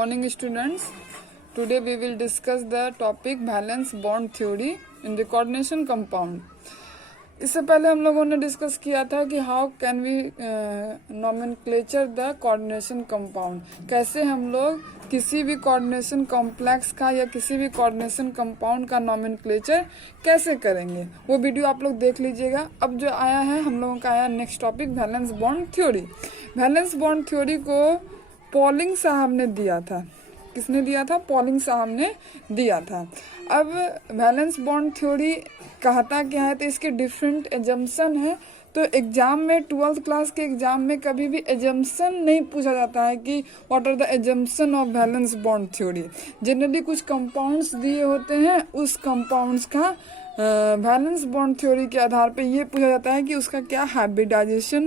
morning students. Today we will discuss the topic valence bond theory in the coordination compound. इससे पहले हम लोगों ने डिस्कस किया था कि how can we nomenclature the coordination compound, कैसे हम लोग किसी भी कोऑर्डिनेशन कॉम्प्लेक्स का या किसी भी कोऑर्डिनेशन कंपाउंड का नॉमेनक्लेचर कैसे करेंगे। वो वीडियो आप लोग देख लीजिएगा। अब जो आया है हम लोगों का आया next topic valence bond theory. Valence bond theory को पॉलिंग साहब ने दिया था। किसने दिया था? पॉलिंग साहब ने दिया था। अब वैलेंस बॉन्ड थ्योरी कहता क्या है, तो इसके डिफरेंट एजम्पशन है। तो एग्जाम में 12th क्लास के एग्जाम में कभी भी एजम्पशन नहीं पूछा जाता है कि what are the assumption of valence bond theory. Generally कुछ कंपाउंड्स दिए होते हैं, उस कंपाउंड्स का वैलेंस बॉन्ड थ्योरी के आधार पे ये पूछा जाता है कि उसका क्या हाइब्रिडाइजेशन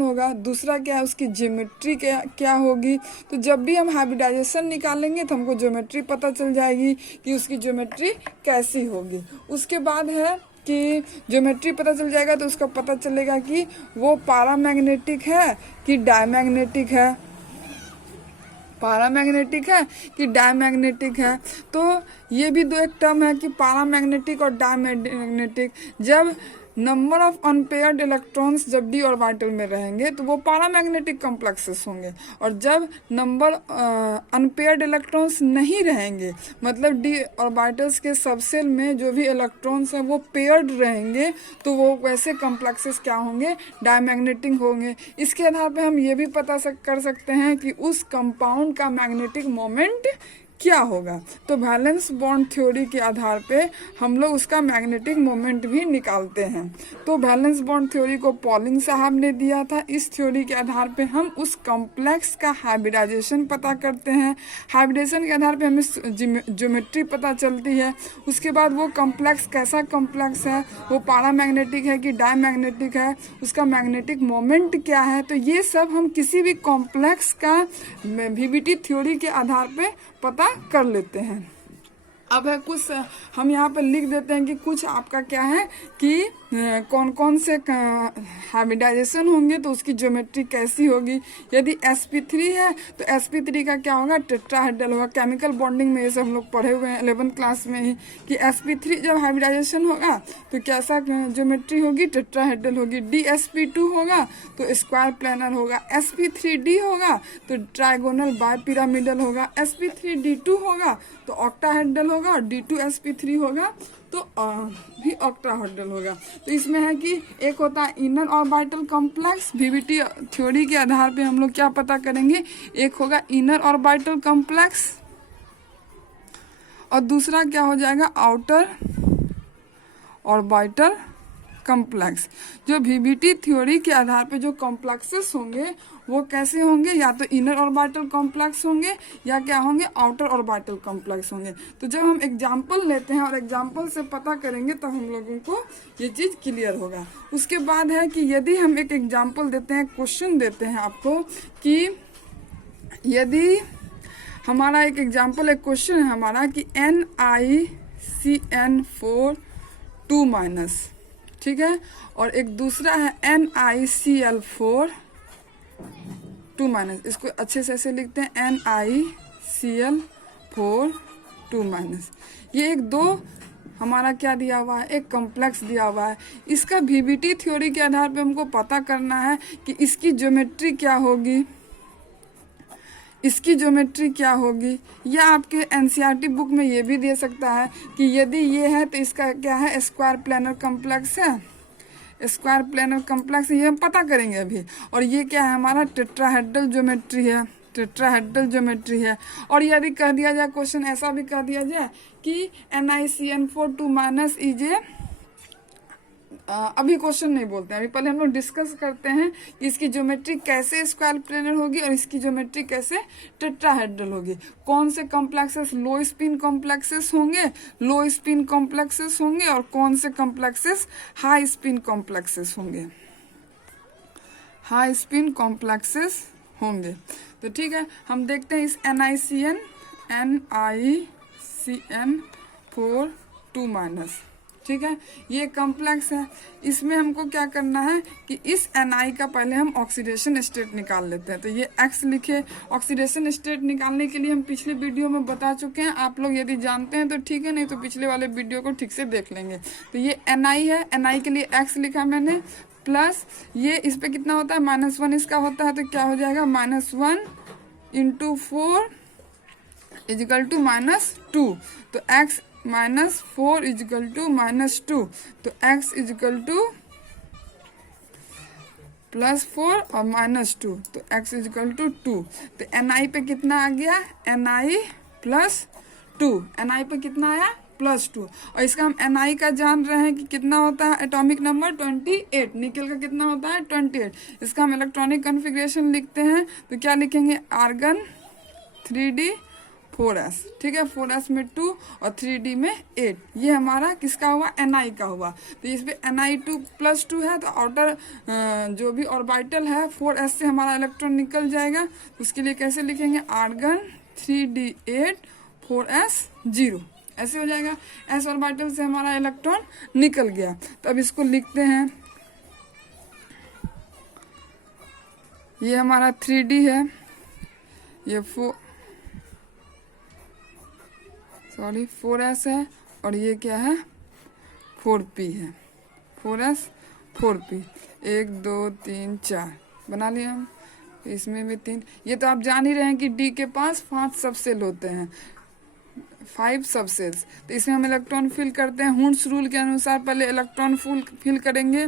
होगा, दूसरा क्या है उसकी ज्योमेट्री क्या होगी। तो जब भी हम हाइब्रिडाइजेशन निकालेंगे तो हमको ज्योमेट्री पता चल जाएगी कि उसकी ज्योमेट्री कैसी होगी। उसके बाद है कि ज्योमेट्री पता चल जाएगा तो उसका पता चलेगा कि वो पैरामैग्नेटिक है कि डायमैग्नेटिक है, पैरामैग्नेटिक है कि डायमैग्नेटिक है। तो ये भी दो एक टर्म है कि पैरामैग्नेटिक और डायमैग्नेटिक। जब नंबर ऑफ अनपेयर्ड इलेक्ट्रॉन्स जब डी ऑर्बिटल में रहेंगे तो वो पैरामैग्नेटिक कॉम्प्लेक्सेस होंगे, और जब नंबर अनपेयर्ड इलेक्ट्रॉन्स नहीं रहेंगे, मतलब डी ऑर्बिटल्स के सबसेल में जो भी इलेक्ट्रॉन्स हैं वो पेयर्ड रहेंगे, तो वो वैसे कॉम्प्लेक्सेस क्या होंगे? डायमैग्नेटिक होंगे। इसके आधार पे हम ये भी पता कर सकते हैं कि उस कंपाउंड का मैग्नेटिक मोमेंट क्या होगा। तो वैलेंस बॉन्ड थ्योरी के आधार पे हम लोग उसका मैग्नेटिक मोमेंट भी निकालते हैं। तो वैलेंस बॉन्ड थ्योरी को पॉलिंग साहब ने दिया था। इस थ्योरी के आधार पे हम उस कॉम्प्लेक्स का हाइब्रिडाइजेशन पता करते हैं। हाइब्रिडेशन के आधार पे हमें ज्योमेट्री पता चलती है। उसके बाद वो कॉम्प्लेक्स कैसा कॉम्प्लेक्स है, वो पैरामैग्नेटिक है कि डायमैग्नेटिक है, उसका मैग्नेटिक मोमेंट क्या है। तो ये सब हम किसी भी कॉम्प्लेक्स का वीवीटी थ्योरी के आधार पे पता कर लेते हैं। अब है कुछ हम यहाँ पर लिख देते हैं कि कुछ आपका क्या है कि कौन कौन से हाइब्रिडाइजेशन होंगे तो उसकी ज्योमेट्री कैसी होगी। यदि sp3 है तो sp3 का क्या होगा? टेट्राहेड्रल होगा। केमिकल बॉन्डिंग में ये सब हम लोग पढ़े हुए हैं 11th क्लास में ही कि sp3 जब हाइब्रिडाइजेशन होगा तो कैसा ज्योमेट्री होगी? टेट्राहेड्रल होगी। dsp2 होगा तो स्क्वायर प्लेनर होगा। sp3d होगा तो ट्राइगोनल बाइपिरामिडल होगा। sp3d2 होगा तो ऑक्टाहेड्रल होगा, और d2sp3 होगा तो भी ऑक्टाहेड्रल होगा। तो इसमें है कि एक होता है inner orbital complex. VVT theory के आधार पे हम लोग क्या पता करेंगे? एक होगा इनर ऑर्बिटल कॉम्प्लेक्स और दूसरा क्या हो जाएगा? Outer orbital complex. जो वीवीटी थ्योरी के आधार पे जो कॉम्प्लेक्सेस होंगे वो कैसे होंगे? या तो इनर ऑर्बिटल कॉम्प्लेक्स होंगे या क्या होंगे? आउटर ऑर्बिटल कॉम्प्लेक्स होंगे। तो जब हम एग्जाम्पल लेते हैं और एग्जाम्पल से पता करेंगे तब हम लोगों को ये चीज़ क्लियर होगा। उसके बाद है कि यदि हम एक एग्जाम्पल देते हैं, क्वेश्चन देते हैं आपको कि यदि हमारा एक एग्जाम्पल, एक क्वेश्चन है हमारा कि NiCN4 2-, ठीक है, और एक दूसरा है NiCl4 2-। इसको अच्छे से ऐसे लिखते हैं NiCl4 2-। ये एक दो हमारा क्या दिया हुआ है? एक कॉम्प्लेक्स दिया हुआ है। इसका वीवीटी थ्योरी के आधार पे हमको पता करना है कि इसकी ज्योमेट्री क्या होगी, इसकी ज्योमेट्री क्या होगी। या आपके एनसीईआरटी बुक में ये भी दे सकता है कि यदि ये है तो इसका क्या है? स्क्वायर प्लेनर कॉम्प्लेक्स है, स्क्वायर प्लेनर कॉम्प्लेक्स, ये हम पता करेंगे अभी। और ये क्या है? हमारा टेट्राहेड्रल ज्योमेट्री है, टेट्राहेड्रल ज्योमेट्री है। और यदि कह दिया जाए, क्वेश्चन ऐसा भी कह दिया जाए कि NiCN4 2- इज ए, अभी क्वेश्चन नहीं बोलते हैं, अभी पहले हम लोग डिस्कस करते हैं कि इसकी ज्योमेट्री कैसे स्क्वायर प्लेनर होगी और इसकी ज्योमेट्री कैसे टेट्राहेड्रल होगी। कौन से कॉम्प्लेक्सेस लो स्पिन कॉम्प्लेक्सेस होंगे, लो स्पिन कॉम्प्लेक्सेस होंगे, और कौन से कॉम्प्लेक्सेस हाई स्पिन कॉम्प्लेक्सेस होंगे, हाई स्पिन कॉम्प्लेक्सेस होंगे। तो ठीक है, हम देखते हैं इस NiCN4 2-। ठीक है, ये कॉम्प्लेक्स है। इसमें हमको क्या करना है कि इस Ni का पहले हम ऑक्सीडेशन स्टेट निकाल लेते हैं। तो ये X लिखे। ऑक्सीडेशन स्टेट निकालने के लिए हम पिछले वीडियो में बता चुके हैं, आप लोग यदि जानते हैं तो ठीक है, नहीं तो पिछले वाले वीडियो को ठीक से देख लेंगे। तो ये Ni है, Ni के लिए X लिखा मैंने, प्लस ये इस पे कितना होता है -1 इसका होता है, तो क्या हो जाएगा -1 × 4 = -2। तो x -4 = -2, तो x = +4 और -2, तो x = 2। तो Ni पे कितना आ गया, Ni +2, Ni पे कितना आया +2। और इसका हम Ni का जान रहे हैं कि कितना होता है एटॉमिक नंबर 28, निकल का कितना होता है 28। इसका हम इलेक्ट्रॉनिक कॉन्फ़िगरेशन लिखते हैं, तो क्या लिखेंगे, आर्गन 3d 4s, ठीक है, 4s में 2 और 3d में 8। ये हमारा किसका हुआ, Ni का हुआ। तो इस पे Ni2 +2 है, तो आउटर जो भी ऑर्बिटल है 4s से हमारा इलेक्ट्रॉन निकल जाएगा। उसके लिए कैसे लिखेंगे, आर्गन 3d8 4s 0, ऐसे हो जाएगा। s ऑर्बिटल से हमारा इलेक्ट्रॉन निकल गया। तो अब इसको लिखते हैं, ये हमारा 3d है, ये 4s है, और ये क्या है 4p है, 4s 4p। 1 2 3 4 बना लिया हम। इसमें भी 3। ये तो आप जान ही रहे हैं कि D के पास 5 सबसेल होते हैं, 5 सबसेल्स। तो इसमें हम इलेक्ट्रॉन फिल करते हैं हुंड्स रूल के अनुसार। पहले इलेक्ट्रॉन फिल करेंगे,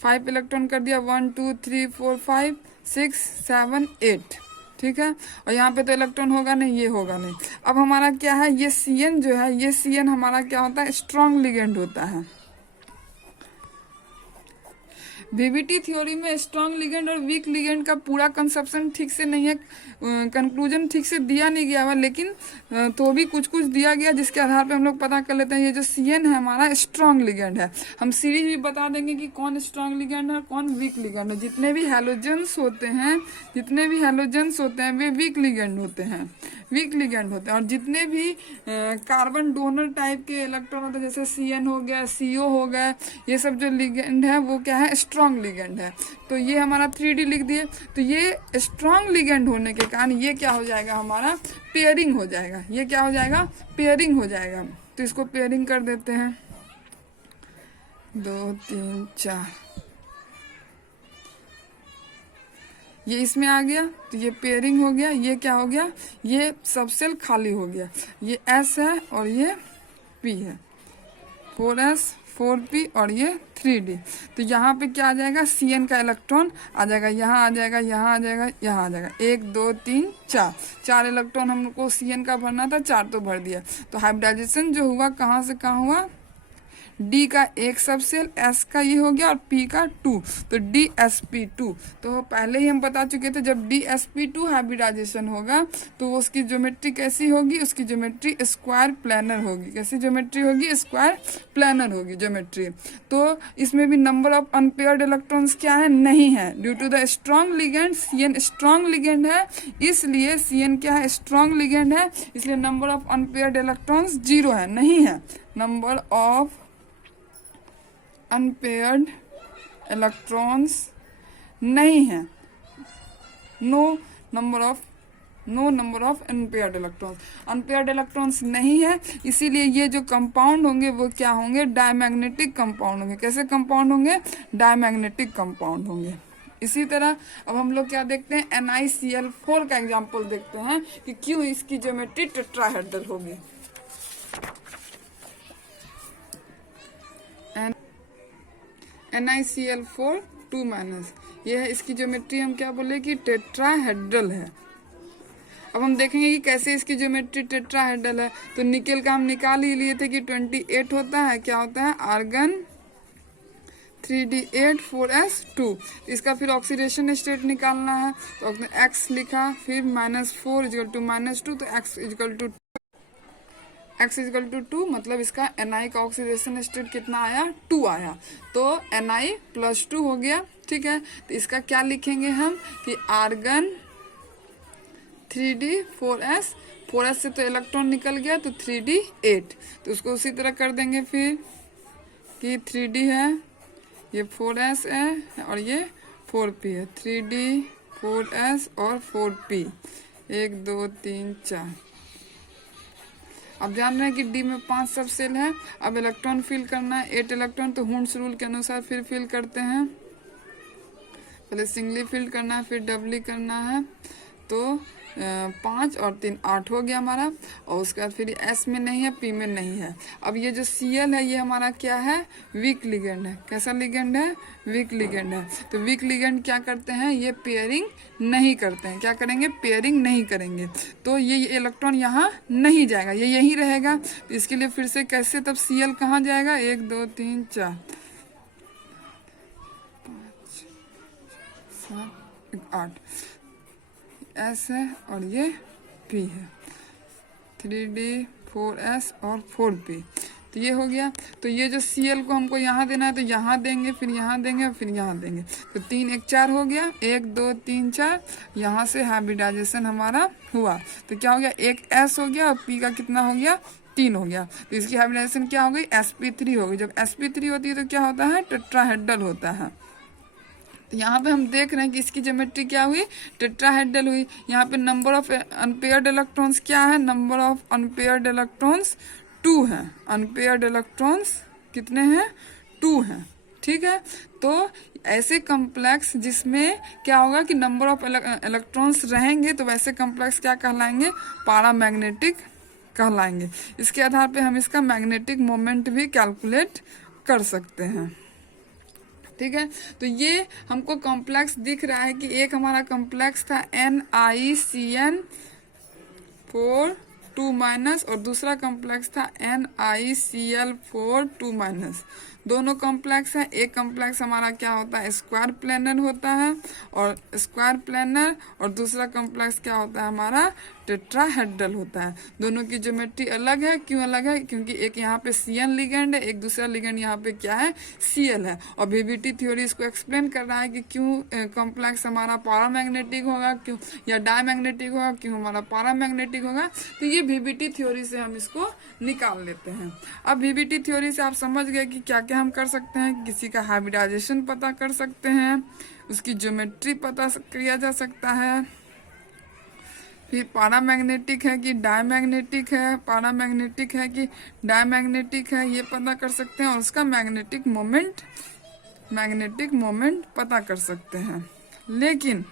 5 इलेक्ट्रॉन कर दिया, 1 2 3 4 5 6 7 8, ठीक है। और यहाँ पे तो इलेक्ट्रॉन होगा नहीं, ये होगा नहीं। अब हमारा क्या है, ये Cn जो है, ये Cn हमारा क्या होता है, स्ट्रॉन्ग लिगेंड होता है। VBT थ्योरी में स्ट्रॉन्ग लिगेंड और वीक लिगेंड का पूरा कंसेप्शन ठीक से नहीं है, कंक्लूजन ठीक से दिया नहीं गया हुआ, लेकिन तो भी कुछ कुछ दिया गया, जिसके आधार पे हम लोग पता कर लेते हैं। ये जो Cn है हमारा स्ट्रॉन्ग लिगेंड है। हम सीरीज भी बता देंगे कि कौन स्ट्रॉन्ग लिगेंड है, कौन वीक लिगेंड है। जितने भी हैलोजेंस होते हैं वे वीक लिगेंड होते हैं, वीक लिगेंड होते हैं। और जितने भी कार्बन डोनर टाइप के इलेक्ट्रॉन होते हैं, जैसे Cn हो गया, CO हो गया, ये सब जो लिगेंड है वो क्या है, स्ट्रॉन्ग लिगेंड है। तो ये हमारा 3D लिख दिए। तो ये स्ट्रॉन्ग लिगेंड होने के कारण ये क्या हो जाएगा, हमारा पेयरिंग हो जाएगा। ये क्या हो जाएगा, पेयरिंग हो जाएगा। तो इसको पेयरिंग कर देते हैं, 2 3 4, ये इसमें आ गया, तो ये पेयरिंग हो गया। ये क्या हो गया, ये सबसेल खाली हो गया। ये S है और ये P है, 4s 4p और ये 3d। तो यहाँ पे क्या आ जाएगा, Cn का इलेक्ट्रॉन आ जाएगा, यहाँ आ जाएगा, यहाँ आ जाएगा, यहाँ आ जाएगा। 1 2 3 4 इलेक्ट्रॉन हमको Cn का भरना था, 4 तो भर दिया। तो हाइब्रिडाइजेशन जो हुआ कहाँ से कहाँ हुआ, D का 1 सबसेल, S का ये हो गया और P का 2, तो DsP2। तो पहले ही हम बता चुके थे, जब DsP2 हाइब्रिडाइजेशन होगा तो उसकी ज्योमेट्री कैसी होगी, उसकी ज्योमेट्री स्क्वायर प्लानर होगी। कैसी ज्योमेट्री होगी, स्क्वायर प्लानर होगी ज्योमेट्री। तो इसमें भी नंबर ऑफ अनपेयर्ड इलेक्ट्रॉन्स क्या है, नहीं है। Due to the strong ligand, Cn strong ligand है, इसलिए Cn क्या है, स्ट्रॉन्ग लिगेंड है, इसलिए नंबर ऑफ अनपेयर्ड इलेक्ट्रॉन्स 0 है, नहीं है। नंबर ऑफ अनपेयर्ड इलेक्ट्रॉन्स नहीं है, no number of unpaired electrons, unpaired electrons नहीं है। इसीलिए ये जो कंपाउंड होंगे वो क्या होंगे, डायमैग्नेटिक कंपाउंड होंगे। कैसे कंपाउंड होंगे, डायमैग्नेटिक कंपाउंड होंगे। इसी तरह अब हम लोग क्या देखते हैं, NiCl4 का एग्जाम्पल देखते हैं कि क्यों इसकी ज्योमेट्री टेट्राहेड्रल होगी। NiCl4 2-, ये है इसकी ज्योमेट्री, हम क्या बोले कि टेट्राहेड्रल है। अब हम देखेंगे कि कैसे इसकी ज्योमेट्री टेट्राहेड्रल है। तो निकेल का हम निकाल ही लिए थे कि 28 होता है, क्या होता है, आर्गन 3d8 4s2। इसका फिर ऑक्सीडेशन स्टेट निकालना है, तो x लिखा, फिर -4 = -2, तो x = 2, मतलब इसका Ni का ऑक्सीडेशन स्टेट कितना आया, 2 आया। तो Ni +2 हो गया, ठीक है। तो इसका क्या लिखेंगे हम कि आर्गन 3d 4s से तो इलेक्ट्रॉन निकल गया, तो 3d8, तो उसको उसी तरह कर देंगे। फिर कि 3D है, ये 4s है और ये 4p है। 3D 4s और 4p, 1 2 3 4। अब जान रहे हैं कि डी में 5 सब सेल है। अब इलेक्ट्रॉन फिल करना है 8 इलेक्ट्रॉन, तो हुंड्स रूल के अनुसार फिर फिल करते हैं। पहले सिंगली फिल करना है, फिर डबली करना है, तो 5 और 3 8 हो गया हमारा। और उसके बाद फिर एस में नहीं है, पी में नहीं है। अब ये जो Cl है ये हमारा क्या है, वीक लिगेंड है। कैसा लिगेंड है, वीक लिगेंड है। तो वीक लिगेंड क्या करते हैं, ये पेयरिंग नहीं करते हैं। क्या करेंगे, पेयरिंग नहीं करेंगे। तो ये इलेक्ट्रॉन यहाँ नहीं जाएगा, ये यहीं रहेगा। तो इसके लिए फिर से कैसे, तब Cl कहाँ जाएगा, 1 2 3 4 5 7 8 एस है और ये पी है। 3D 4s और 4p, तो ये हो गया। तो ये जो Cl को हमको यहाँ देना है, तो यहाँ देंगे, फिर यहाँ देंगे और फिर यहाँ देंगे। तो 3 1 4 हो गया, 1 2 3 4। यहाँ से हाइब्रिडाइजेशन हमारा हुआ, तो क्या हो गया, एक s हो गया और p का कितना हो गया, 3 हो गया। तो इसकी हाइब्रिडाइजेशन क्या हो गई, sp3 हो गई। जब sp3 होती है तो क्या होता है, टेट्राहेड्रल होता है। तो यहाँ पे हम देख रहे हैं कि इसकी ज्योमेट्री क्या हुई, टेट्राहेड्रल हुई। यहाँ पे नंबर ऑफ अनपेयर्ड इलेक्ट्रॉन्स क्या है, नंबर ऑफ अनपेयर्ड इलेक्ट्रॉन्स 2 है। अनपेयर्ड इलेक्ट्रॉन्स कितने हैं, 2 हैं। ठीक है, तो ऐसे कॉम्प्लेक्स जिसमें क्या होगा कि नंबर ऑफ इलेक्ट्रॉन्स रहेंगे, तो वैसे कॉम्प्लेक्स क्या कहलाएंगे, पैरामैग्नेटिक कहलाएंगे। इसके आधार पे हम इसका मैग्नेटिक मोमेंट भी कैलकुलेट कर सकते हैं। ठीक है, तो ये हमको कॉम्प्लेक्स दिख रहा है कि एक हमारा कॉम्प्लेक्स था NiCN4 2- और दूसरा कॉम्प्लेक्स था NiCl4 2-। दोनों कॉम्प्लेक्स है। एक कॉम्प्लेक्स हमारा क्या होता है, स्क्वायर प्लेनर होता है, और स्क्वायर प्लेनर, और दूसरा कॉम्प्लेक्स क्या होता है हमारा, टेट्राहेड्रल होता है। दोनों की ज्योमेट्री अलग है। क्यों अलग है, क्योंकि एक यहाँ पे Cn लिगेंड है, एक दूसरा लिगेंड यहाँ पे क्या है, Cl है। और VBT थ्योरी इसको एक्सप्लेन कर रहा है कि क्यों कॉम्प्लेक्स हमारा पैरामैग्नेटिक होगा, क्यों या डायमैग्नेटिक होगा, क्यों हमारा पैरामैग्नेटिक होगा। तो ये VBT थ्योरी से हम इसको निकाल लेते हैं। अब VBT थ्योरी से आप समझ गए कि क्या क्या हम कर सकते हैं। किसी का हाइब्रिडाइजेशन पता कर सकते हैं, उसकी ज्योमेट्री पता किया जा सकता है, फिर पैरामैग्नेटिक है कि डायमैग्नेटिक है, पैरामैग्नेटिक है कि डायमैग्नेटिक है, ये पता कर सकते हैं। और उसका मैग्नेटिक मोमेंट पता कर सकते हैं। लेकिन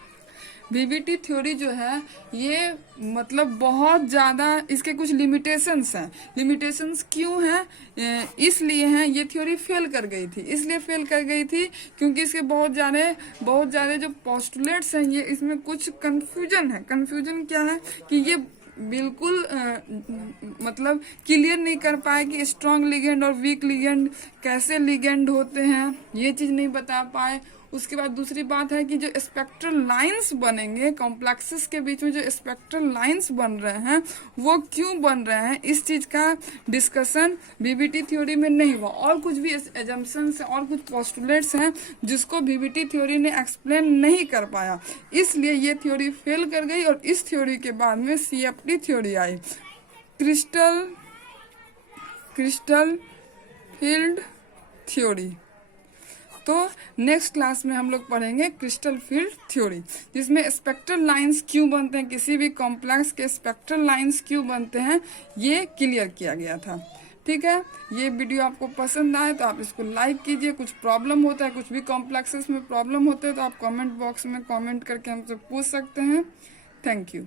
VBT थ्योरी जो है ये मतलब बहुत ज़्यादा, इसके कुछ लिमिटेशंस हैं। लिमिटेशंस क्यों हैं, इसलिए हैं, ये थ्योरी फेल कर गई थी। इसलिए फेल कर गई थी क्योंकि इसके बहुत ज़्यादा जो पोस्टुलेट्स हैं, ये इसमें कुछ कंफ्यूजन है। कंफ्यूजन क्या है कि ये बिल्कुल मतलब क्लियर नहीं कर पाए कि स्ट्रॉन्ग लिगेंड और वीक लिगेंड कैसे लिगेंड होते हैं, ये चीज़ नहीं बता पाए। उसके बाद दूसरी बात है कि जो स्पेक्ट्रल लाइंस बनेंगे कॉम्प्लेक्सेस के बीच में, जो स्पेक्ट्रल लाइंस बन रहे हैं वो क्यों बन रहे हैं, इस चीज़ का डिस्कशन VBT थ्योरी में नहीं हुआ। और कुछ भी एजम्पशंस और कुछ पोस्टुलेट्स हैं जिसको VBT थ्योरी ने एक्सप्लेन नहीं कर पाया, इसलिए ये थ्योरी फेल कर गई। और इस थ्योरी के बाद में CFT थ्योरी आई, क्रिस्टल फील्ड थ्योरी। तो नेक्स्ट क्लास में हम लोग पढ़ेंगे क्रिस्टल फील्ड थ्योरी, जिसमें स्पेक्ट्रल लाइंस क्यों बनते हैं, किसी भी कॉम्प्लेक्स के स्पेक्ट्रल लाइंस क्यों बनते हैं, ये क्लियर किया गया था। ठीक है, ये वीडियो आपको पसंद आए तो आप इसको लाइक कीजिए। कुछ प्रॉब्लम होता है, कुछ भी कॉम्प्लेक्सेस में प्रॉब्लम होते हैं, तो आप कमेंट बॉक्स में कमेंट करके हमसे पूछ सकते हैं। Thank you.